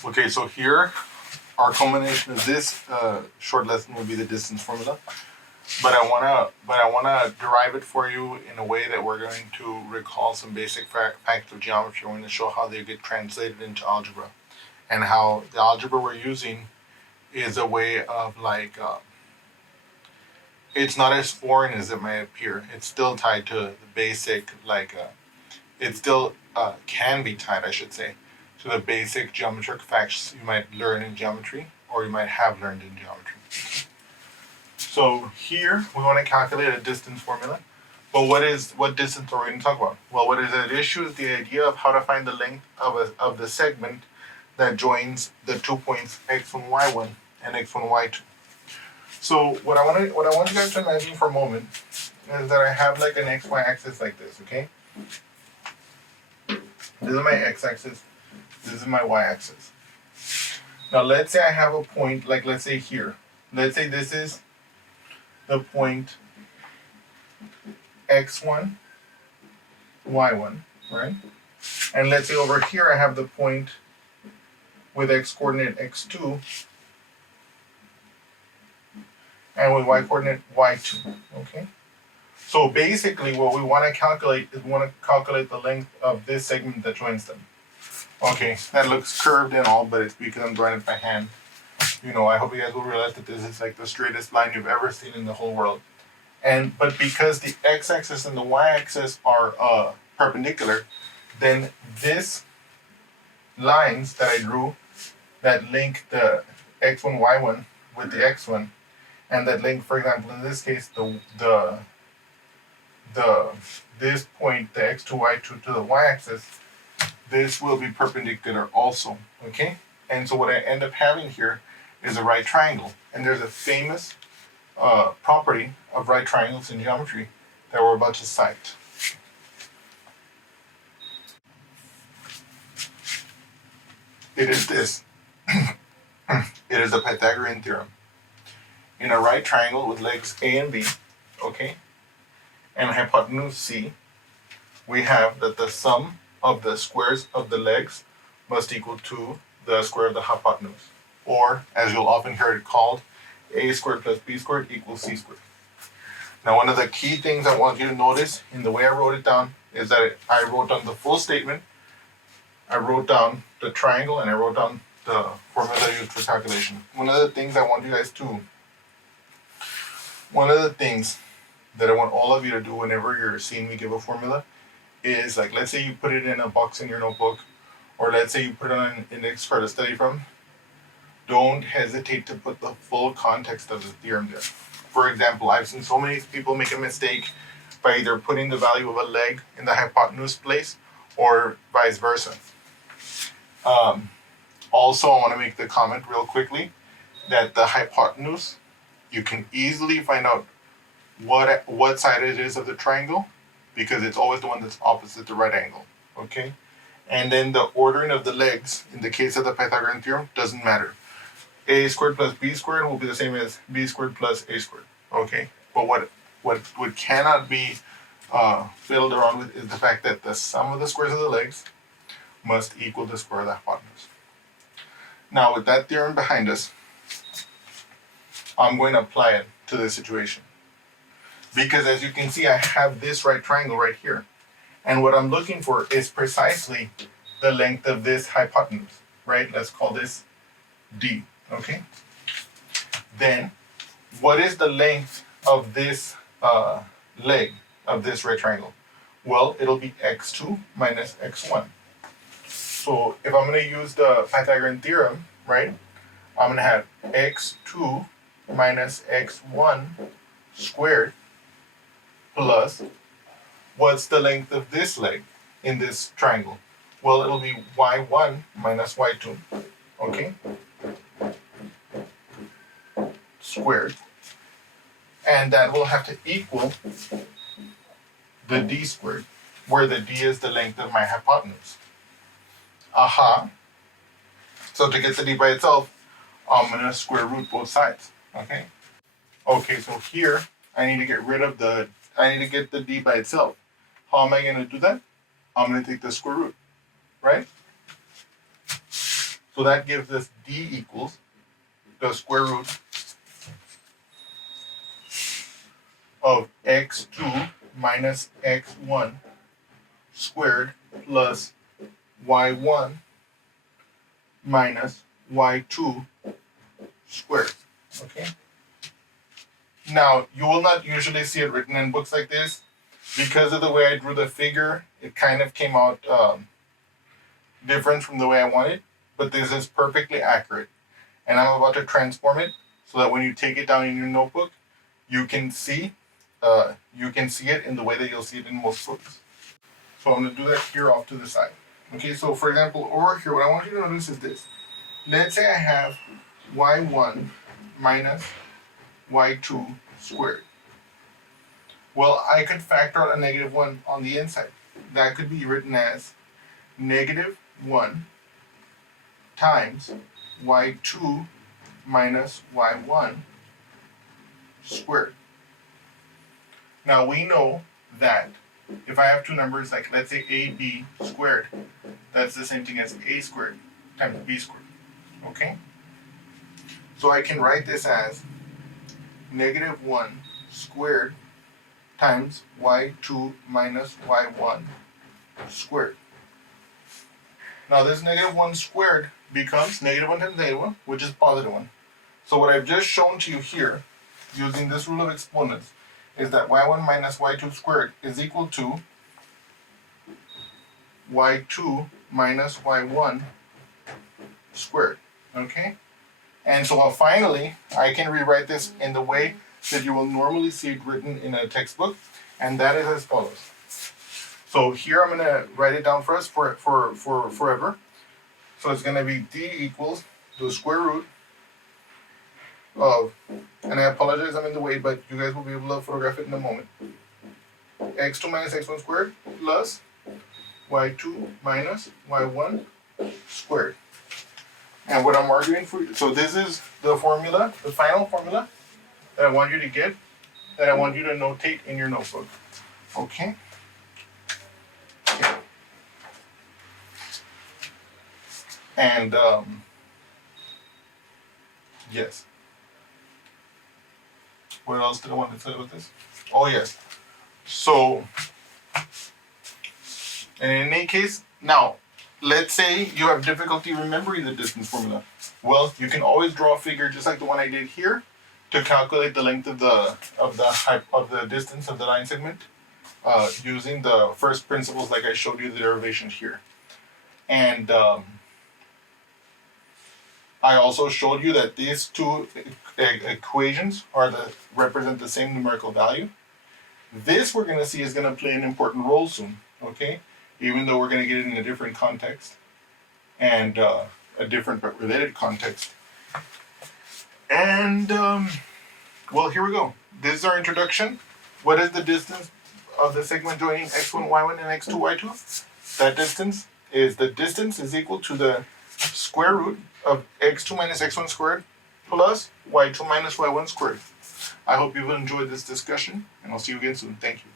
Okay, so here, our culmination of this short lesson will be the distance formula. But I wanna derive it for you in a way that we're going to recall some basic facts of geometry. We're going to show how they get translated into algebra, and how the algebra we're using is a way of it's not as foreign as it might appear. It's still tied to the basic it still can be tied, I should say, to the basic geometric facts you might learn in geometry or you might have learned in geometry. So here we want to calculate a distance formula. But what distance are we going to talk about? Well, what is at issue is the idea of how to find the length of the segment that joins the 2 points x1, y1 and x1, y2. So what I want you guys to imagine for a moment is that I have like an xy axis like this, okay? This is my x-axis, this is my y-axis. Now let's say I have a point, like let's say here. Let's say this is the point x1, y1, right? And let's say over here I have the point with x-coordinate x2 and with y-coordinate y2, okay? So basically what we want to calculate is we want to calculate the length of this segment that joins them. Okay, that looks curved and all, but it's because I'm drawing it by hand. You know, I hope you guys will realize that this is like the straightest line you've ever seen in the whole world. But because the x-axis and the y-axis are perpendicular, then this lines that I drew that link the x1, y1 with the x1, and that link, for example, in this case, this point, the x2, y2 to the y-axis, this will be perpendicular also, okay? And so what I end up having here is a right triangle. And there's a famous property of right triangles in geometry that we're about to cite. It is this. It is the Pythagorean Theorem. In a right triangle with legs A and B, okay, and hypotenuse C, we have that the sum of the squares of the legs must equal to the square of the hypotenuse. Or, as you'll often hear it called, a squared plus b squared equals c squared. Now, one of the key things I want you to notice in the way I wrote it down is that I wrote down the full statement, I wrote down the triangle, and I wrote down the formula used for calculation. One of the things that I want all of you to do whenever you're seeing me give a formula is, like, let's say you put it in a box in your notebook, or let's say you put it on an index card to study from, don't hesitate to put the full context of the theorem there. For example, I've seen so many people make a mistake by either putting the value of a leg in the hypotenuse place or vice versa. Also, I want to make the comment real quickly that the hypotenuse, you can easily find out what side it is of the triangle, because it's always the one that's opposite the right angle, okay? And then the ordering of the legs, in the case of the Pythagorean theorem, doesn't matter. A squared plus b squared will be the same as b squared plus a squared, okay? But what cannot be fiddled around with is the fact that the sum of the squares of the legs must equal the square of the hypotenuse. Now, with that theorem behind us, I'm going to apply it to this situation. Because as you can see, I have this right triangle right here. And what I'm looking for is precisely the length of this hypotenuse, right? Let's call this D, okay? Then, what is the length of this leg of this right triangle? Well, it'll be x2 minus x1. So if I'm going to use the Pythagorean theorem, right, I'm going to have x2 minus x1 squared plus, what's the length of this leg in this triangle? Well, it'll be y1 minus y2, okay, squared. And that will have to equal the d squared, where the d is the length of my hypotenuse. Aha. So to get the d by itself, I'm going to square root both sides, okay? Okay, so here, I need to get the d by itself. How am I going to do that? I'm going to take the square root, right? So that gives us d equals the square root of x2 minus x1 squared plus y1 minus y2 squared. Okay. Now, you will not usually see it written in books like this. Because of the way I drew the figure, it kind of came out different from the way I wanted, but this is perfectly accurate. And I'm about to transform it so that when you take it down in your notebook, you can see it in the way that you'll see it in most books. So I'm going to do that here off to the side. Okay, so for example, over here, what I want you to notice is this. Let's say I have y1 minus y2 squared. Well, I could factor out a negative 1 on the inside. That could be written as negative 1 times y2 minus y1 squared. Now we know that if I have two numbers, like let's say ab squared, that's the same thing as a squared times b squared. Okay? So I can write this as negative 1 squared times y2 minus y1 squared. Now this negative 1 squared becomes negative 1 times negative 1, which is positive 1. So what I've just shown to you here, using this rule of exponents, is that y1 minus y2 squared is equal to y2 minus y1 squared. Okay? And so finally, I can rewrite this in the way that you will normally see it written in a textbook, and that is as follows. So here I'm going to write it down for us for forever. So it's going to be d equals the square root of, and I apologize I'm in the way, but you guys will be able to photograph it in a moment, x2 minus x1 squared plus y2 minus y1 squared. And what I'm arguing for, so this is the formula, the final formula that I want you to get, that I want you to notate in your notebook. Okay? Okay. And, yes. What else did I want to say about this? Oh, yes. So, in any case, now, let's say you have difficulty remembering the distance formula. Well, you can always draw a figure just like the one I did here to calculate the length of the distance of the line segment using the first principles like I showed you the derivation here. And I also showed you that these two equations represent the same numerical value. This we're going to see is going to play an important role soon, okay? Even though we're going to get it in a different context and a different but related context. And, well, here we go. This is our introduction. What is the distance of the segment joining x1, y1, and x2, y2? That distance is equal to the square root of x2 minus x1 squared plus y2 minus y1 squared. I hope you've enjoyed this discussion, and I'll see you again soon. Thank you.